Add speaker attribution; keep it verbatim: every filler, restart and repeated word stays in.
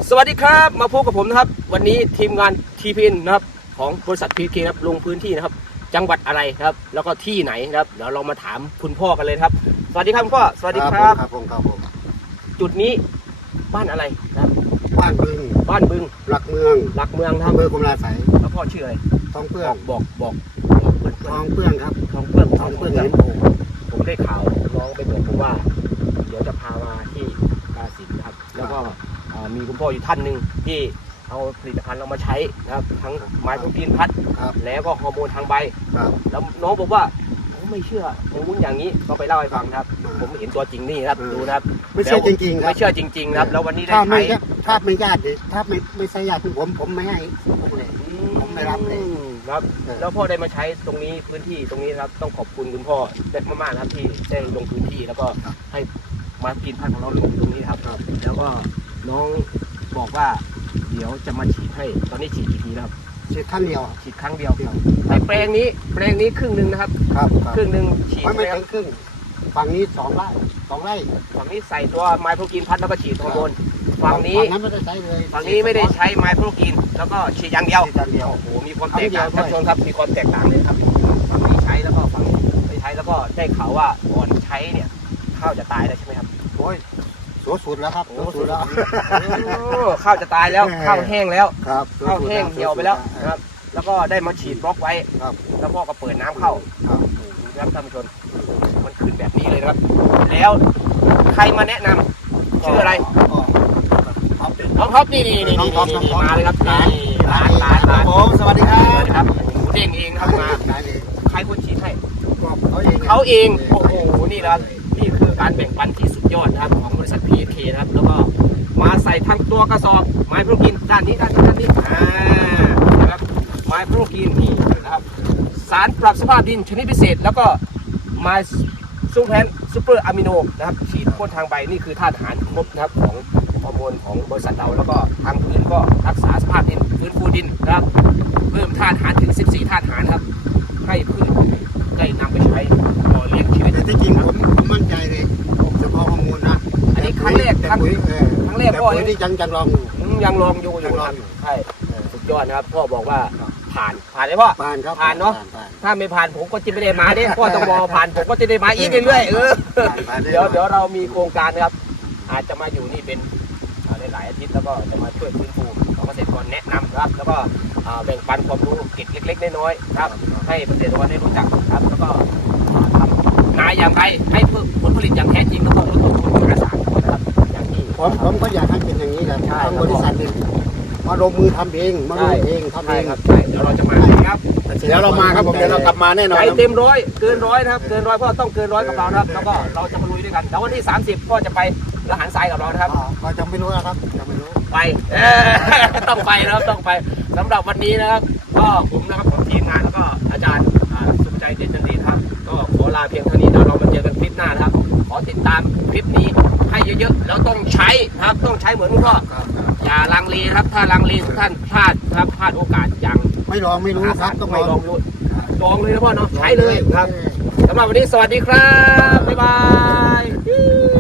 Speaker 1: สวัสดีครับมาพบกับผมนะครับวันนี้ทีมงานทีพีเอ็นนะครับของบริษัทพีเคครับลงพื้นที่นะครับจังหวัดอะไรครับแล้วก็ที่ไหนนะครับเดี๋ยวเรามาถามคุณพ่อกันเลยครับสวัสดีครับคุณพ่อสวัสดีครับ
Speaker 2: ครับผมครับผม
Speaker 1: จุดนี้บ้านอะไรครับ
Speaker 2: บ้านบึง
Speaker 1: บ้านบึง
Speaker 2: หลักเมือง
Speaker 1: หลักเมืองครับ
Speaker 2: อำเภอกุมลาไสย
Speaker 1: แล้วพ่อชื่ออะไร
Speaker 2: ทองเปื้อง
Speaker 1: บอกบอก
Speaker 2: ทองเปื้องครับ
Speaker 1: ทองเปื้อง
Speaker 2: ทองเปื้องเห็น
Speaker 1: ผมได้ข่าวน้องไปบอกผมว่าเดี๋ยวจะพามาที่กาฬสินธุ์ครับแล้วก็มีคุณพ่ออยู่ท่านหนึ่งที่เอาผลิตภัณฑ์เรามาใช้นะครับทั้งไม้โปรตีนพัดแล้วก็ฮอร์โมนทางใบแล้วน้องบอกว่าผมไม่เชื่อผมวุ้นอย่างนี้ก็ไปเล่าให้ฟังครับผมเห็นตัวจริงนี่ครับดูนะครับ
Speaker 2: ไม่เชื่อจริงๆครับ
Speaker 1: ไม่เชื่อจริงๆครับแล้ววันนี้ได้ใช้
Speaker 2: ถ้าไม่ญาติถ้าไม่ไม่ใช่ญาติผมผมไม่ให้ผมเลยผมไม่รับเลย
Speaker 1: ครับแล้วพ่อได้มาใช้ตรงนี้พื้นที่ตรงนี้ครับต้องขอบคุณคุณพ่อได้มากๆครับที่ได้ลงพื้นที่แล้วก็ให้มากินพันธุ์ของเราตรงนี้ครับแล้วก็น้องบอกว่าเดี๋ยวจะมาฉีดให้ตอนนี้ฉีดกี่ทีแล้วครับ
Speaker 2: ฉีดครั้งเดียว
Speaker 1: ฉีดครั้งเดียวแต่แปลงนี้แปลงนี้ครึ่งหนึ่งนะครับ
Speaker 2: ครับ
Speaker 1: ครึ่งหนึ่งฉีด
Speaker 2: ไม่ถึงครึ่งฝั่งนี้สองไร่สองไร่
Speaker 1: ฝั่งนี้ใส่ตัวไมโครกินพัดแล้วก็ฉีดฮอร์โมนฝั่งนี้
Speaker 2: นั้นไม่ได้ใช้เลย
Speaker 1: ฝั่งนี้ไม่ได้ใช้ไมโครกินแล้วก็ฉีดอย่างเดียวโอ้โหมีความแตกต่างท่านผู้ชมครับมีความแตกต่างเลยครับฝั่งนี้ใช้แล้วก็ฝั่งไม่ใช้แล้วก็ได้ข่าวว่าก่อนใช้เนี่ยข้าวจะตายแล้วใช่ไหมครับ
Speaker 2: โอ้ยสุดแล้วครับสุดแล้ว
Speaker 1: ข้าวจะตายแล้วข้าวแห้งแล้ว
Speaker 2: ครับ
Speaker 1: ข้าวแห้งเหี่ยวไปแล้วนะครับแล้วก็ได้มาฉีดบล็อกไว้แล้วพ่อก็เปิดน้ำเข้าครับท่านผู้ชมมันขึ้นแบบนี้เลยครับแล้วใครมาแนะนำชื่ออะไรน้องท็อปนี่นี่นี่นี่มาเลยครับนี่ร้านร้านร้าน
Speaker 2: ผมสวัสดีครับ
Speaker 1: ครับเด้งเองครับมาใครคนฉีดให้
Speaker 2: เขาเอง
Speaker 1: เขาเองโอ้โหนี่ครับนี่คือการแบ่งปันที่สุดยอดนะครับของบริษัท พี เค นะครับแล้วก็มาใส่ทั้งตัวกระสอบไม้โปรกินด้านนี้ด้านนี้ด้านนี้อ่านะครับไม้โปรกินนี่นะครับสารปรับสภาพดินชนิดพิเศษแล้วก็ไม้ซูแพนซูเปอร์อะมิโนนะครับฉีดพ่นทางใบนี่คือธาตุอาหารครบนะครับของฮอร์โมนของบริษัทเราแล้วก็ทางพื้นก็รักษาสภาพดินฟื้นฟูดินนะครับเพิ่มธาตุอาหารถึงสิบสี่ธาตุอาหารครับให้พืชได้นำไปใช้ต่อเลี้ยงชีวิต
Speaker 2: แต่ที่จริงผมผมมั่นใจเลยเฉพาะฮอร์โมนนะ
Speaker 1: อันนี้ครั้งแรกครั้งครั้งแรกพ่อ
Speaker 2: ที่ยังยังลอง
Speaker 1: ยังลองอยู่อยู่ครับใช่สุดยอดนะครับพ่อบอกว่าผ่านผ่านเลยพ่อ
Speaker 2: ผ่านครับ
Speaker 1: ผ่านเนาะถ้าไม่ผ่านผมก็จะไม่ได้มาเด้พ่อต้องรอผ่านผมก็จะได้มาอีกเรื่อยๆเออเดี๋ยวเดี๋ยวเรามีโครงการนะครับอาจจะมาอยู่นี่เป็นหลายอาทิตย์แล้วก็จะมาช่วยฟื้นฟูของเกษตรกรแนะนำครับแล้วก็แบ่งปันความรู้เก็บเล็กๆน้อยๆครับให้เกษตรกรได้รู้จักครับแล้วก็ทำนาอย่างไรให้ผลผลิตอย่างแท้จริงแล้วก็ลดต้นทุนมหาศาลนะครับอย่างที่
Speaker 2: ผมผมก็อยากให้เป็นอย่างนี้แหละทางบริษัทเองมาลงมือทำเองมาลงเองทำเอง
Speaker 1: ครับเดี๋ยวเราจะมาครับ
Speaker 2: เดี๋ยวเรามาครับผมเดี๋ยวเรากลับมาแน่นอน
Speaker 1: ใจเต็มร้อยเกินร้อยนะครับเกินร้อยเพราะต้องเกินร้อยกับเราครับแล้วก็เราจะมาลุยด้วยกันแล้ววันที่สามสิบก็จะไปละหันทรายกับเรานะครับ
Speaker 2: ก็จะไม่รู้นะครับจะไม่รู้
Speaker 1: ไปต้องไปนะครับต้องไปสำหรับวันนี้นะครับก็ผมนะครับของทีมงานแล้วก็อาจารย์สุภชัยเจริญดีครับก็ขอลาเพียงเท่านี้เดี๋ยวเรามาเจอกันคลิปหน้านะครับขอติดตามคลิปนี้ให้เยอะๆแล้วต้องใช้ครับต้องใช้เหมือนคุณพ่ออย่าลังเลครับถ้าลังเลทุกท่านพลาดครับพลาดโอกาสอย่าง
Speaker 2: ไม่ลองไม่รู้ครับต้อง
Speaker 1: ไม่ลองรู้ลองเลยนะพ่อเนาะใช้เลยครับสำหรับวันนี้สวัสดีครับบ๊ายบาย